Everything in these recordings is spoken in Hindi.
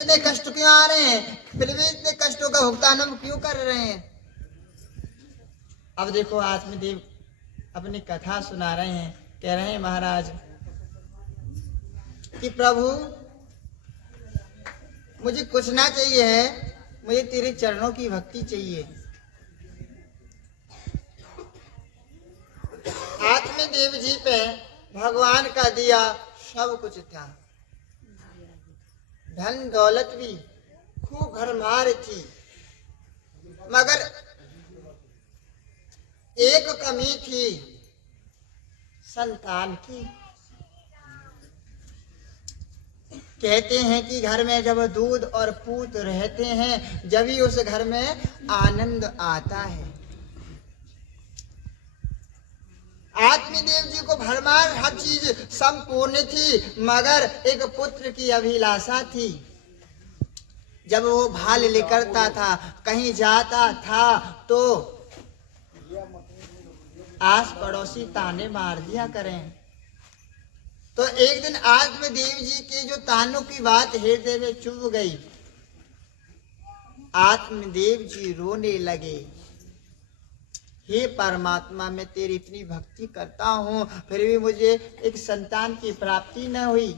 इतने कष्ट क्यों आ रहे हैं, फिर भी इतने कष्टों का भुगतान हम क्यों कर रहे हैं। अब देखो आत्मदेव अपनी कथा सुना रहे हैं, कह रहे हैं महाराज कि प्रभु मुझे कुछ ना चाहिए है, मुझे तेरे चरणों की भक्ति चाहिए। आत्मदेव जी पे भगवान का दिया सब कुछ था, धन दौलत भी, खूब भरमार थी, मगर एक कमी थी, संतान की। कहते हैं कि घर में जब दूध और पूत रहते हैं जब ही उस घर में आनंद आता है। आत्मदेव जी को भरमार हर चीज संपूर्ण थी, मगर एक पुत्र की अभिलाषा थी। जब वो भाल लेकरता था, कहीं जाता था तो आस पड़ोसी ताने मार दिया करें। तो एक दिन आत्मदेव जी के जो तानों की बात हृदय में चुभ गई, आत्मदेव जी रोने लगे, हे परमात्मा मैं तेरी इतनी भक्ति करता हूँ फिर भी मुझे एक संतान की प्राप्ति न हुई,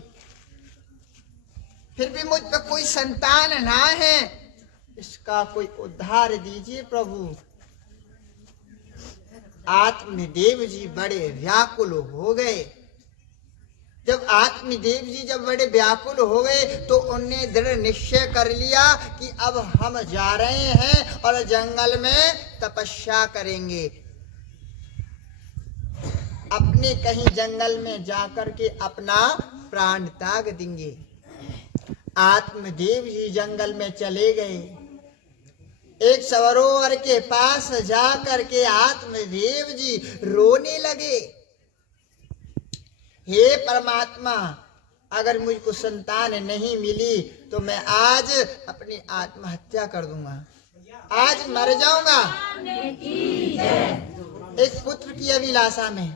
फिर भी मुझ पर कोई संतान ना है, इसका कोई उद्धार दीजिए प्रभु। आत्मदेव जी बड़े व्याकुल हो गए। जब आत्मदेव जी जब बड़े व्याकुल हो गए तो उन्होंने दृढ़ निश्चय कर लिया कि अब हम जा रहे हैं और जंगल में तपस्या करेंगे। अपने कहीं जंगल में जाकर के अपना प्राण त्याग देंगे। आत्मदेव जी जंगल में चले गए। एक सरोवर के पास जा करके आत्मदेव जी रोने लगे, हे परमात्मा अगर मुझको संतान नहीं मिली तो मैं आज अपनी आत्महत्या कर दूंगा, आज मर जाऊंगा। एक पुत्र की अभिलाषा में।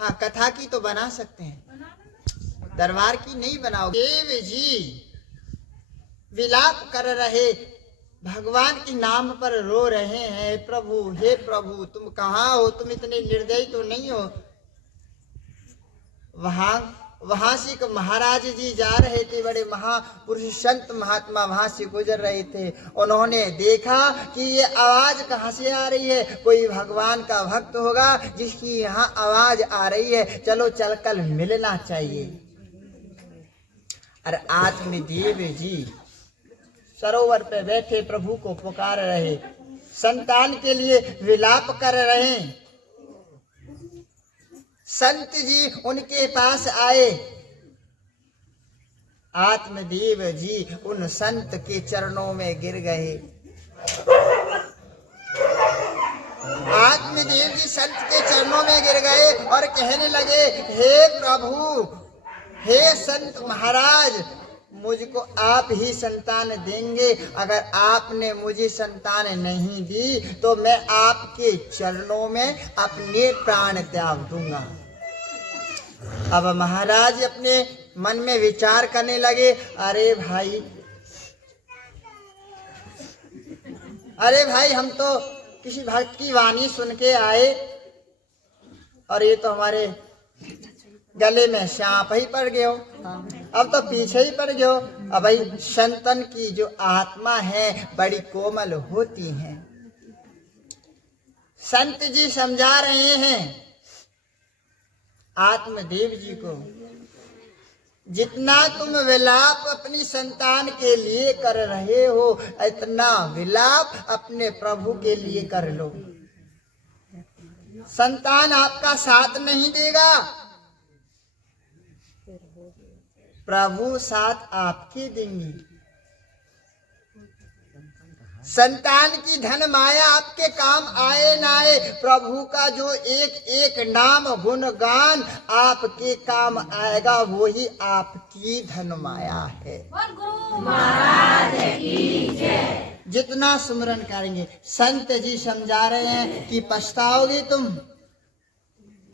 हाँ, कथा की तो बना सकते हैं, दरबार की नहीं बनाओगे। देव जी विलाप कर रहे, भगवान के नाम पर रो रहे हैं, प्रभु हे प्रभु तुम कहाँ हो, तुम इतने निर्दयी तो नहीं हो। वहां से एक महाराज जी जा रहे थे, बड़े महापुरुष संत महात्मा वहां से गुजर रहे थे। उन्होंने देखा कि ये आवाज कहाँ से आ रही है, कोई भगवान का भक्त होगा जिसकी यहाँ आवाज आ रही है, चलो चलकर मिलना चाहिए। और आत्मदेव जी सरोवर पे बैठे प्रभु को पुकार रहे, संतान के लिए विलाप कर रहे। संत जी उनके पास आए। आत्मदेव जी उन संत के चरणों में गिर गए। आत्मदेव जी संत के चरणों में गिर गए और कहने लगे, हे प्रभु, हे संत महाराज, मुझको आप ही संतान देंगे। अगर आपने मुझे संतान नहीं दी तो मैं आपके चरणों में अपने प्राण त्याग दूंगा। अब महाराज अपने मन में विचार करने लगे, अरे भाई हम तो किसी भक्त की वाणी सुन के आए और ये तो हमारे गले में सांप ही पड़ गयो, अब तो पीछे ही पड़ गयो। अब भाई संतन की जो आत्मा है बड़ी कोमल होती है। संत जी समझा रहे हैं आत्मदेव जी को, जितना तुम विलाप अपनी संतान के लिए कर रहे हो इतना विलाप अपने प्रभु के लिए कर लो। संतान आपका साथ नहीं देगा, प्रभु साथ आपके देंगे। संतान की धन माया आपके काम आए ना आए, प्रभु का जो एक एक नाम गुणगान आपके काम आएगा, वो ही आपकी धन माया है। जितना सुमरन करेंगे, संत जी समझा रहे हैं कि पछताओगे तुम।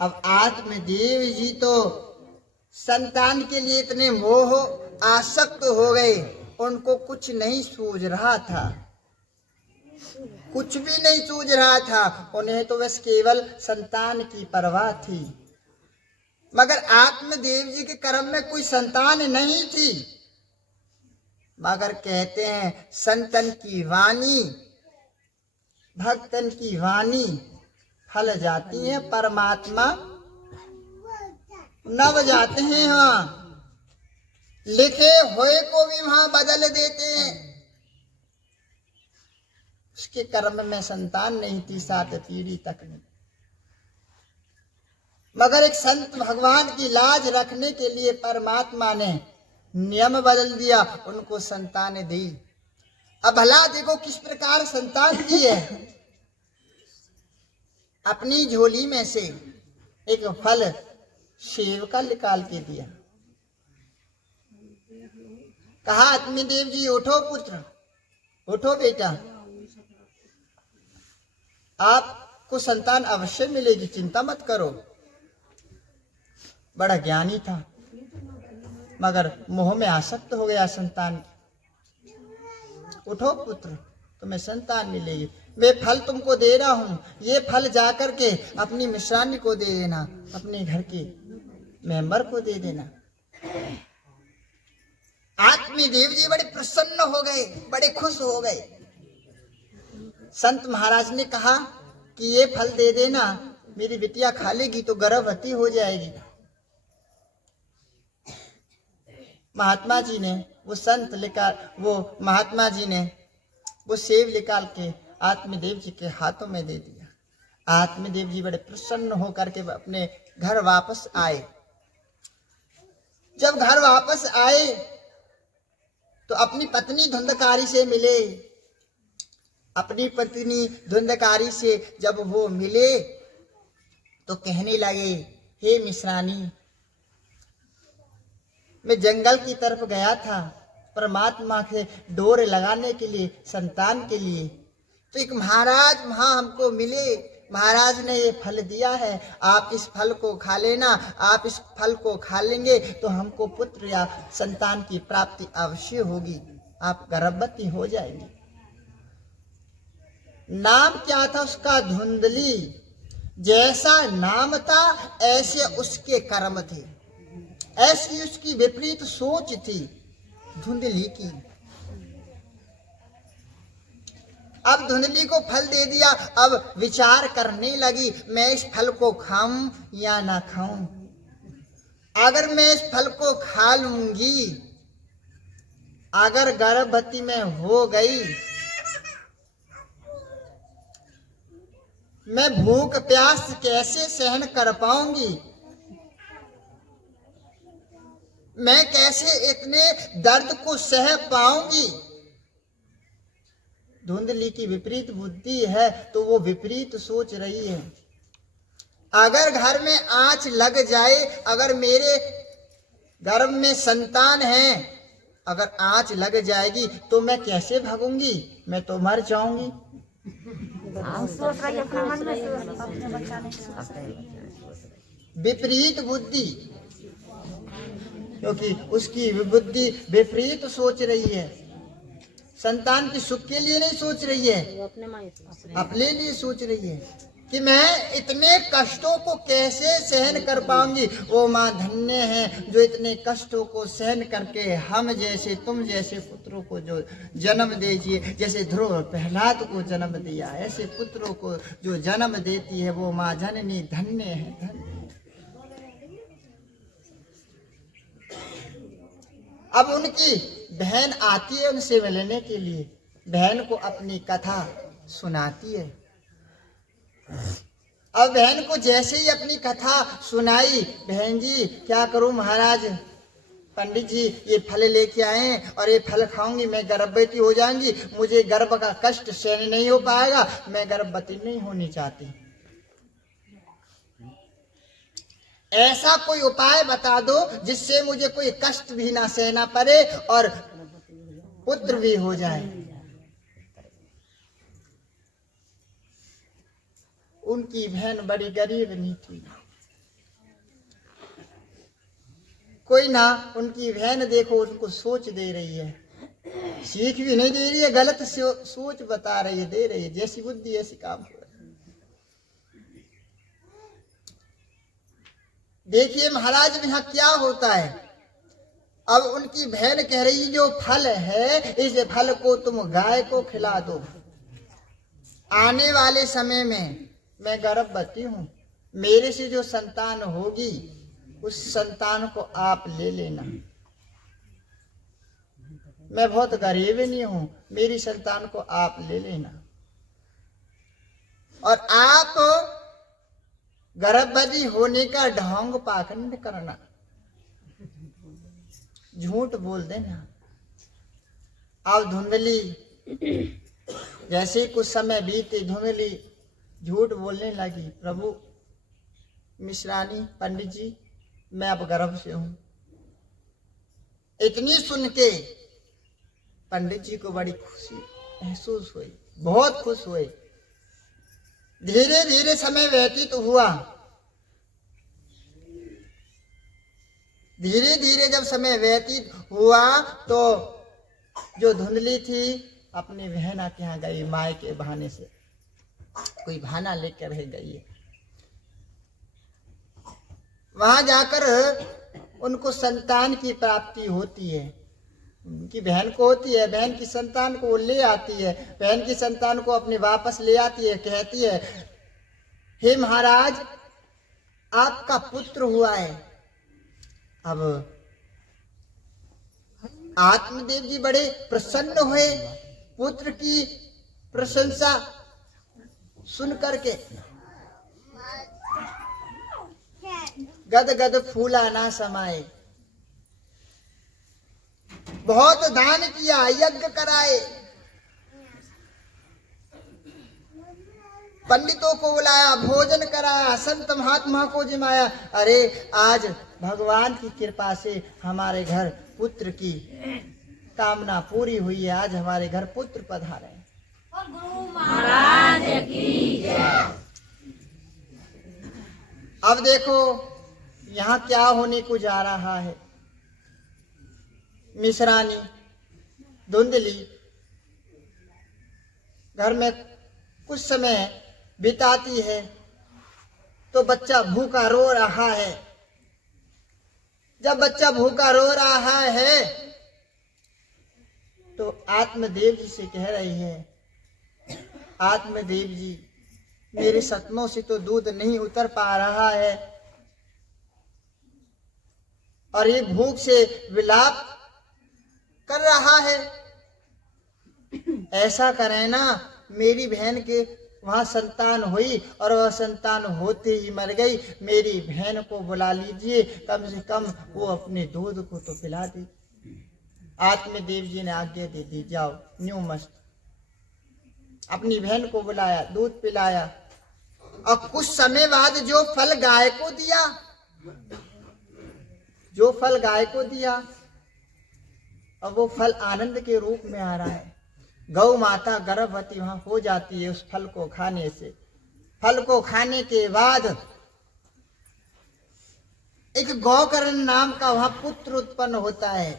अब आत्मदेव जी तो संतान के लिए इतने मोह आसक्त हो गए। उनको कुछ नहीं सूझ रहा था, कुछ भी नहीं सूझ रहा था। उन्हें तो बस केवल संतान की परवाह थी। मगर आत्मदेव जी के कर्म में कोई संतान नहीं थी। मगर कहते हैं संतन की वाणी, भक्तन की वाणी फल जाती है, परमात्मा नव जाते हैं। वहां लिखे हुए को भी वहां बदल देते हैं। उसके कर्म में संतान नहीं थी, 7 पीढ़ी तक नहीं। मगर एक संत भगवान की लाज रखने के लिए परमात्मा ने नियम बदल दिया, उनको संतान दी। अब भला देखो किस प्रकार संतान दी है। अपनी झोली में से एक फल सेब का निकाल के दिया। कहा आत्मदेव जी उठो पुत्र, उठो बेटा, आपको संतान अवश्य मिलेगी, चिंता मत करो। बड़ा ज्ञानी था, मगर मोह में आसक्त हो गया संतान। उठो पुत्र, तुम्हें संतान मिलेगी, वे फल तुमको दे रहा हूं, ये फल जाकर के अपनी मिश्रानी को दे देना, अपने घर के मेंबर को दे देना। आत्मदेव जी बड़े प्रसन्न हो गए, बड़े खुश हो गए। संत महाराज ने कहा कि ये फल दे देना, मेरी बिटिया खा लेगी तो गर्भवती हो जाएगी। महात्मा जी ने वो महात्मा जी ने वो सेब निकाल के आत्मदेव जी के हाथों में दे दिया। आत्मदेव जी बड़े प्रसन्न होकर के अपने घर वापस आए। जब घर वापस आए तो अपनी पत्नी धुंधकारी से मिले। अपनी पत्नी धुंधकारी से जब वो मिले तो कहने लगे, हे मिश्रानी, मैं जंगल की तरफ गया था परमात्मा के डोर लगाने के लिए, संतान के लिए। तो एक महाराज वहां हमको मिले, महाराज ने ये फल दिया है, आप इस फल को खा लेना। आप इस फल को खा लेंगे तो हमको पुत्र या संतान की प्राप्ति अवश्य होगी, आप गर्भवती हो जाएंगी। नाम क्या था उसका? धुंधली। जैसा नाम था ऐसे उसके कर्म थे, ऐसी उसकी विपरीत सोच थी धुंधली की। अब धुंधली को फल दे दिया, अब विचार करने लगी, मैं इस फल को खाऊं या ना खाऊं। अगर मैं इस फल को खा लूंगी, अगर गर्भवती में हो गई, मैं भूख प्यास कैसे सहन कर पाऊंगी? मैं कैसे इतने दर्द को सह पाऊंगी? धुंधली की विपरीत बुद्धि है, तो वो विपरीत सोच रही है। अगर घर में आंच लग जाए, अगर मेरे गर्भ में संतान है, अगर आंच लग जाएगी तो मैं कैसे भागूंगी? मैं तो मर जाऊंगी। विपरीत बुद्धि, क्योंकि उसकी बुद्धि विपरीत सोच रही है। संतान के सुख के लिए नहीं सोच रही है, अपने लिए सोच रही है कि मैं इतने कष्टों को कैसे सहन कर पाऊंगी। वो माँ धन्य है जो इतने कष्टों को सहन करके हम जैसे, तुम जैसे पुत्रों को जो जन्म दीजिए, जैसे ध्रुव प्रहलाद को जन्म दिया, ऐसे पुत्रों को जो जन्म देती है वो माँ जननी धन्य है, धन्य। अब उनकी बहन आती है उनसे मिलने के लिए, बहन को अपनी कथा सुनाती है। अब बहन को जैसे ही अपनी कथा सुनाई, बहन जी क्या करूं महाराज, पंडित जी ये फल लेके आए और ये फल खाऊंगी, मैं गर्भवती हो जाऊंगी, मुझे गर्भ का कष्ट सहन नहीं हो पाएगा, मैं गर्भवती नहीं होनी चाहती। ऐसा कोई उपाय बता दो जिससे मुझे कोई कष्ट भी ना सहना पड़े और पुत्र भी हो जाए। उनकी बहन बड़ी गरीब नहीं थी, कोई ना उनकी बहन देखो उनको सोच दे रही है, सीख भी नहीं दे रही है, गलत सोच बता रही है, दे रही है, जैसी बुद्धि ऐसी काम हो रहा है। देखिए महाराज यहाँ क्या होता है। अब उनकी बहन कह रही जो फल है इस फल को तुम गाय को खिला दो, आने वाले समय में मैं गर्भवती हूं, मेरे से जो संतान होगी उस संतान को आप ले लेना, मैं बहुत गरीब नहीं हूं, मेरी संतान को आप ले लेना और आप गर्भवती होने का ढोंग पाखंड करना, झूठ बोल देना। अब धुंधली जैसे कुछ समय बीते, धुंधली झूठ बोलने लगी, प्रभु मिश्रानी पंडित जी मैं अब गर्भ से हूं। इतनी सुन के पंडित जी को बड़ी खुशी महसूस हुई, बहुत खुश हुए। धीरे धीरे समय व्यतीत हुआ, धीरे धीरे जब समय व्यतीत हुआ तो जो धुंधली थी अपनी बहना के यहाँ गई, माए के बहाने से कोई बहाना लेकर रह गई है। वहां जाकर उनको संतान की प्राप्ति होती है, उनकी बहन को होती है, बहन की संतान को ले आती है, बहन की संतान को अपने वापस ले आती है, कहती है हे महाराज आपका पुत्र हुआ है। अब आत्मदेव जी बड़े प्रसन्न हुए पुत्र की प्रशंसा सुन करके, गद गद फूला ना समाए, बहुत दान किया, यज्ञ कराए, पंडितों को बुलाया, भोजन कराया, संत महात्मा को जिमाया। अरे आज भगवान की कृपा से हमारे घर पुत्र की कामना पूरी हुई है, आज हमारे घर पुत्र पधारे हैं। अब देखो यहाँ क्या होने को जा रहा है। मिश्रानी धुंधली घर में कुछ समय बिताती है तो बच्चा भूखा रो रहा है। जब बच्चा भूखा रो रहा है तो आत्मदेव जी से कह रही है, आत्मदेव जी मेरे सतनों से तो दूध नहीं उतर पा रहा है और ये भूख से विलाप कर रहा है, ऐसा करें ना मेरी बहन के वहां संतान हुई और वह संतान होते ही मर गई, मेरी बहन को बुला लीजिए, कम से कम वो अपने दूध को तो पिला दे। आत्मदेव जी ने आज्ञा दे दी, जाओ न्यू मस्त। अपनी बहन को बुलाया, दूध पिलाया और कुछ समय बाद जो फल गाय को दिया, जो फल गाय को दिया और वो फल आनंद के रूप में आ रहा है। गौ माता गर्भवती वहां हो जाती है उस फल को खाने से। फल को खाने के बाद एक गौकर्ण नाम का वहां पुत्र उत्पन्न होता है।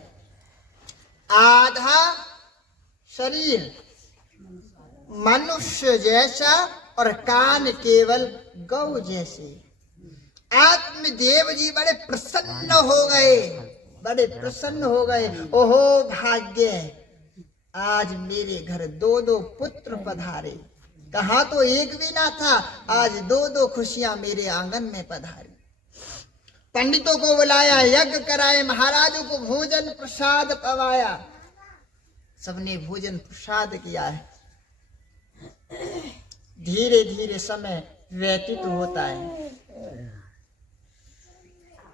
आधा शरीर मनुष्य जैसा और कान केवल गौ जैसे। आत्मदेव जी बड़े प्रसन्न हो गए, बड़े प्रसन्न हो गए। ओहो भाग्य, आज मेरे घर दो दो पुत्र पधारे, कहा तो एक भी ना था, आज दो दो खुशियां मेरे आंगन में पधारी। पंडितों को बुलाया, यज्ञ कराए, महाराजों को भोजन प्रसाद पवाया, सबने भोजन प्रसाद किया है। धीरे धीरे समय व्यतीत होता है,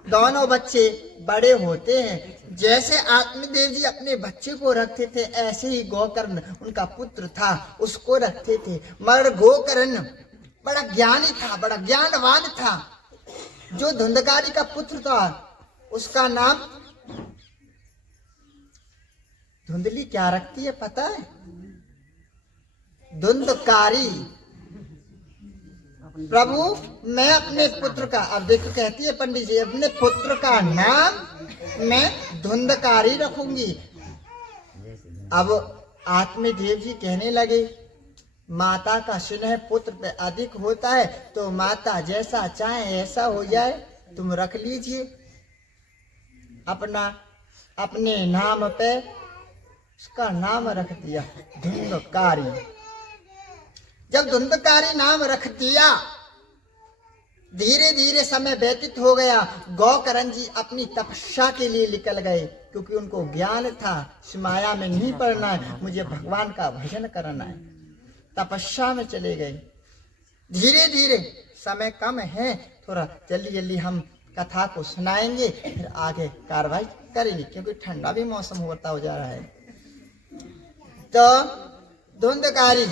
दोनों बच्चे बड़े होते हैं। जैसे आत्मदेव जी अपने बच्चे को रखते थे ऐसे ही गोकर्ण उनका पुत्र था, उसको रखते थे। मगर गोकर्ण बड़ा ज्ञानी था, बड़ा ज्ञानवान था। जो धुंधकारी का पुत्र था उसका नाम धुंधली क्या रखती है पता है? धुंधकारी। प्रभु मैं अपने पुत्र का, अब देखो कहती है पंडित जी, अपने पुत्र का नाम मैं धुंधकारी रखूंगी। अब आत्मदेव जी कहने लगे, माता का स्नेह पुत्र पे अधिक होता है, तो माता जैसा चाहे ऐसा हो जाए, तुम रख लीजिए। अपने नाम पे उसका नाम रख दिया धुंधकारी। जब धुंधकारी नाम रख दिया, धीरे धीरे समय व्यतीत हो गया। गौकरण जी अपनी तपस्या के लिए निकल गए, क्योंकि उनको ज्ञान था इस माया में नहीं पड़ना है, मुझे भगवान का भजन करना है। तपस्या में चले गए। धीरे धीरे समय कम है, थोड़ा जल्दी जल्दी हम कथा को सुनाएंगे, फिर आगे कार्रवाई करेंगे, क्योंकि ठंडा भी मौसम होता हो जा रहा है। तो धुंधकारी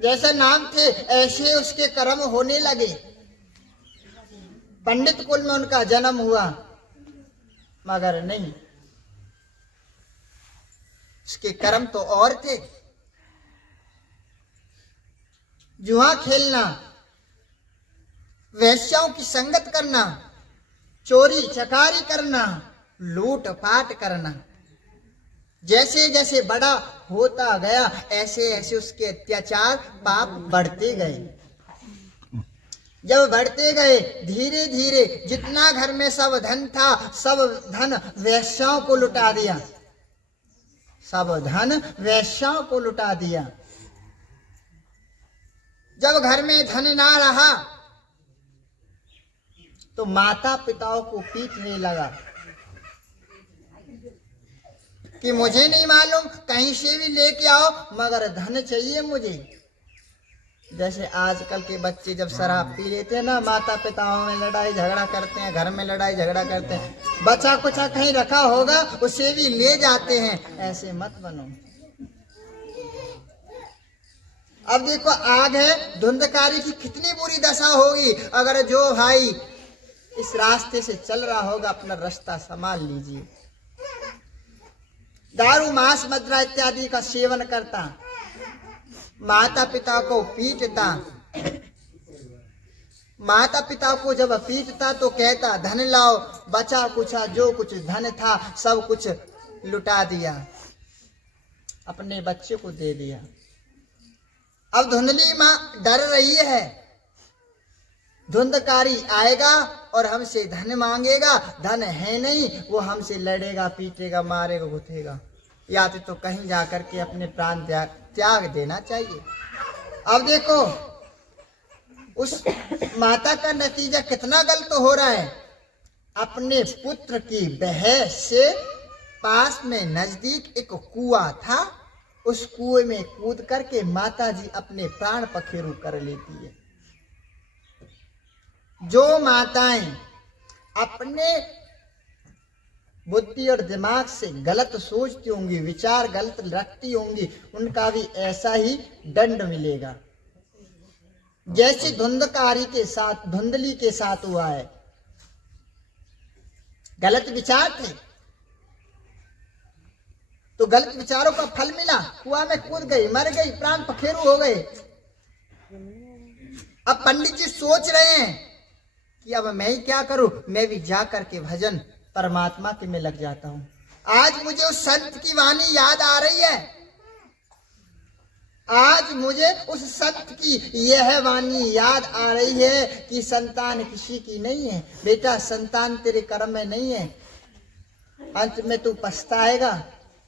जैसे नाम थे ऐसे उसके कर्म होने लगे। पंडित कुल में उनका जन्म हुआ, मगर नहीं, उसके कर्म तो और थे। जुआ खेलना, वैश्याओं की संगत करना, चोरी चकारी करना, लूट पाट करना। जैसे जैसे बड़ा होता गया, ऐसे ऐसे उसके अत्याचार पाप बढ़ते गए। जब बढ़ते गए, धीरे धीरे जितना घर में सब धन था, सब धन वैश्याओं को लुटा दिया। सब धन वैश्याओं को लुटा दिया। जब घर में धन ना रहा, तो माता पिताओं को पीटने लगा कि मुझे नहीं मालूम, कहीं से भी लेके आओ, मगर धन चाहिए मुझे। जैसे आजकल के बच्चे जब शराब पी लेते हैं ना, माता पिताओं में लड़ाई झगड़ा करते हैं, घर में लड़ाई झगड़ा करते हैं, बचा कुचा कहीं रखा होगा उसे भी ले जाते हैं। ऐसे मत बनो। अब देखो आग है, धुंधकारी की कितनी बुरी दशा होगी। अगर जो भाई इस रास्ते से चल रहा होगा, अपना रास्ता संभाल लीजिए। दारू मांस मदिरा इत्यादि का सेवन करता, माता पिता को पीटता। माता पिता को जब पीटता तो कहता धन लाओ, बचा कुचा जो कुछ धन था सब कुछ लुटा दिया, अपने बच्चे को दे दिया। अब धुंधली माँ डर रही है, धुंधकारी आएगा और हमसे धन मांगेगा, धन है नहीं, वो हमसे लड़ेगा, पीटेगा, मारेगा, घुथेगा, या तो कहीं जाकर के अपने प्राण त्याग देना चाहिए। अब देखो उस माता का नतीजा कितना गलत हो रहा है। अपने पुत्र की बहस से पास में नजदीक एक कुआं था, उस कुएं में कूद करके माता जी अपने प्राण पखेरु कर लेती है। जो माताएं अपने बुद्धि और दिमाग से गलत सोचती होंगी, विचार गलत रखती होंगी, उनका भी ऐसा ही दंड मिलेगा जैसे धुंधकारी के साथ, धुंधली के साथ हुआ है। गलत विचार थे तो गलत विचारों का फल मिला, कुआं में कूद गई, मर गई, प्राण पखेरु हो गए। अब पंडित जी सोच रहे हैं कि अब मैं ही क्या करूं, मैं भी जा करके भजन परमात्मा के में लग जाता हूं। आज मुझे उस संत की वाणी याद आ रही है, आज मुझे उस संत की यह वाणी याद आ रही है कि संतान किसी की नहीं है बेटा, संतान तेरे कर्म में नहीं है, अंत में तू पछताएगा।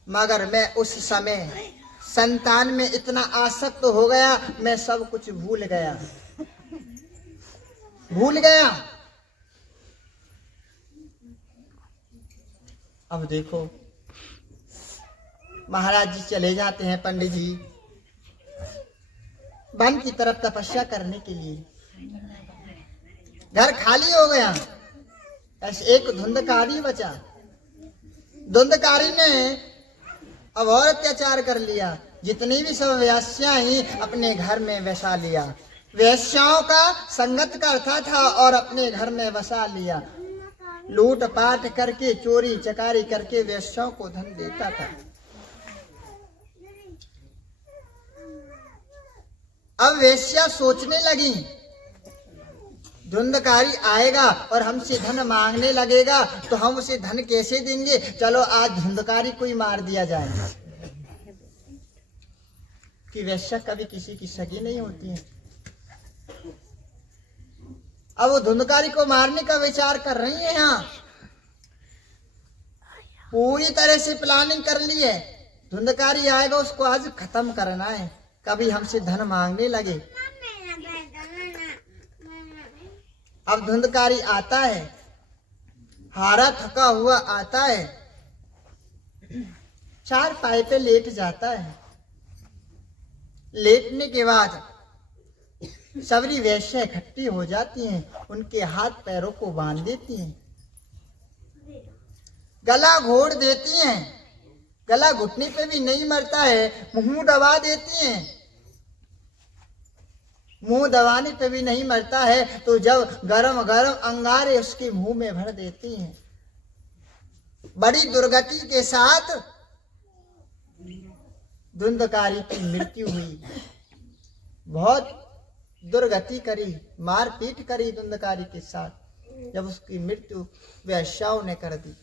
मगर मैं उस समय संतान में इतना आसक्त हो गया, मैं सब कुछ भूल गया। अब देखो महाराज जी चले जाते हैं, पंडित जी वन की तरफ तपस्या करने के लिए। घर खाली हो गया, ऐसे एक धुंधकारी बचा। धुंधकारी ने अब और अत्याचार कर लिया, जितनी भी सब वेश्याएं ही अपने घर में बसा लिया। वेश्याओं का संगत करता था और अपने घर में बसा लिया। लूट पाट करके, चोरी चकारी करके वेश्याओं को धन देता था। अब वेश्या सोचने लगी, धुंधकारी आएगा और हमसे धन मांगने लगेगा तो हम उसे धन कैसे देंगे, चलो आज धुंधकारी को ही मार दिया जाए। कि वेश्या कभी किसी की सगी नहीं होती है। अब वो धुंधकारी को मारने का विचार कर रही है। यहाँ पूरी तरह से प्लानिंग कर ली है, धुंधकारी आएगा उसको आज खत्म करना है, कभी हमसे धन मांगने लगे। अब धुंधकारी आता है, हारा थका हुआ आता है, चार पाए पे लेट जाता है। लेटने के बाद सबरी वैश्या इकट्ठी हो जाती हैं, उनके हाथ पैरों को बांध देती हैं, गला घोट देती हैं। गला घुटने पे भी नहीं मरता है, मुंह दबा देती हैं। मुंह दबाने पे भी नहीं मरता है तो जब गरम गरम अंगारे उसके मुंह में भर देती हैं। बड़ी दुर्गति के साथ धुंधकारी की मृत्यु हुई। बहुत दुर्गति करी, मारपीट करी धुंधकारी के साथ। जब उसकी मृत्यु वेश्याओं ने कर दी।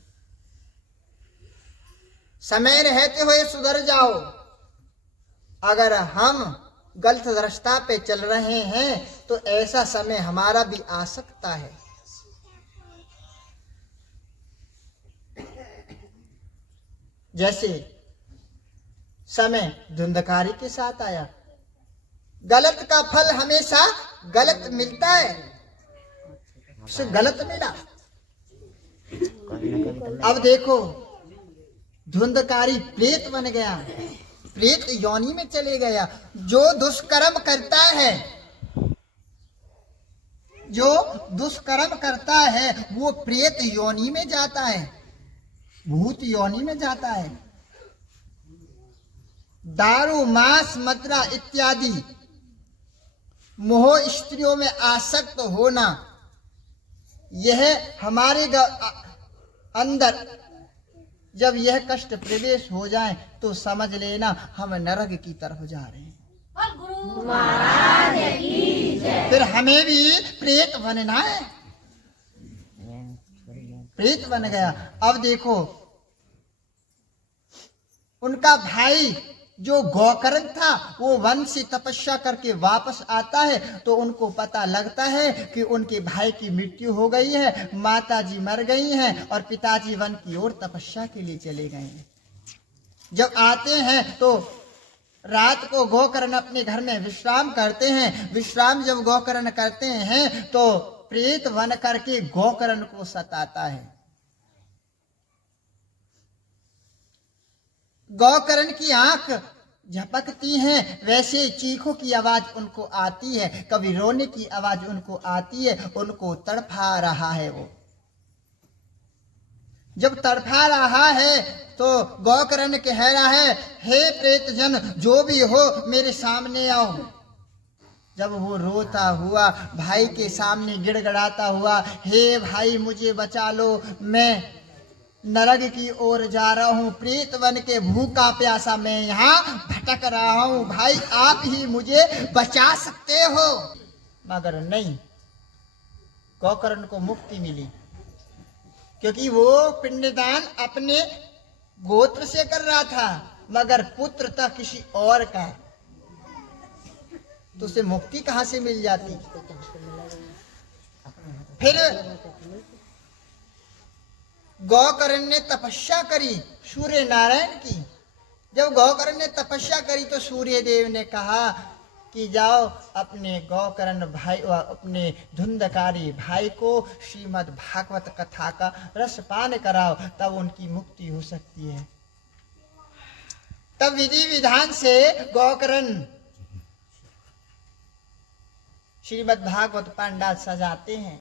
समय रहते हुए सुधर जाओ। अगर हम गलत रास्ता पे चल रहे हैं तो ऐसा समय हमारा भी आ सकता है। जैसे समय धुंधकारी के साथ आया। गलत का फल हमेशा गलत मिलता है, उसे गलत मिला। अब देखो धुंधकारी प्रेत बन गया, प्रेत योनि में चले गया। जो दुष्कर्म करता है, जो दुष्कर्म करता है वो प्रेत योनि में जाता है, भूत योनि में जाता है। दारू, मांस, मदिरा इत्यादि मोह स्त्रियों में आसक्त होना, यह हमारे अंदर जब यह कष्ट प्रवेश हो जाए तो समझ लेना हम नरक की तरफ जा रहे हैं। फिर हमें भी प्रेत बनना है। प्रेत बन गया। अब देखो उनका भाई जो गोकर्ण था वो वन से तपस्या करके वापस आता है तो उनको पता लगता है कि उनके भाई की मृत्यु हो गई है, माताजी मर गई हैं और पिताजी वन की ओर तपस्या के लिए चले गए हैं। जब आते हैं तो रात को गोकर्ण अपने घर में विश्राम करते हैं। विश्राम जब गोकर्ण करते हैं तो प्रेत बन करके गोकर्ण को सताता है। गोकर्ण की आंख झपकती हैं, वैसे चीखों की आवाज उनको आती है, कभी रोने की आवाज उनको आती है। उनको तड़फा रहा है। वो जब तड़फा रहा है तो गोकर्ण कह रहा है, हे प्रेतजन जो भी हो मेरे सामने आओ। जब वो रोता हुआ भाई के सामने गिड़गिड़ाता हुआ, हे भाई मुझे बचा लो, मैं नरक की ओर जा रहा हूँ, प्रेत बन के भूखा प्यासा मैं यहाँ भटक रहा हूँ, भाई आप ही मुझे बचा सकते हो। मगर नहीं, गोकर्ण को मुक्ति मिली क्योंकि वो पिंडदान अपने गोत्र से कर रहा था, मगर पुत्र था किसी और का, तो उसे मुक्ति कहाँ से मिल जाती। फिर गोकर्ण ने तपस्या करी सूर्य नारायण की। जब गोकर्ण ने तपस्या करी तो सूर्य देव ने कहा कि जाओ अपने गोकर्ण भाई, अपने धुंधकारी भाई को श्रीमद् भागवत कथा का रसपान कराओ, तब उनकी मुक्ति हो सकती है। तब विधि विधान से गोकर्ण श्रीमद् भागवत पंडाल सजाते हैं।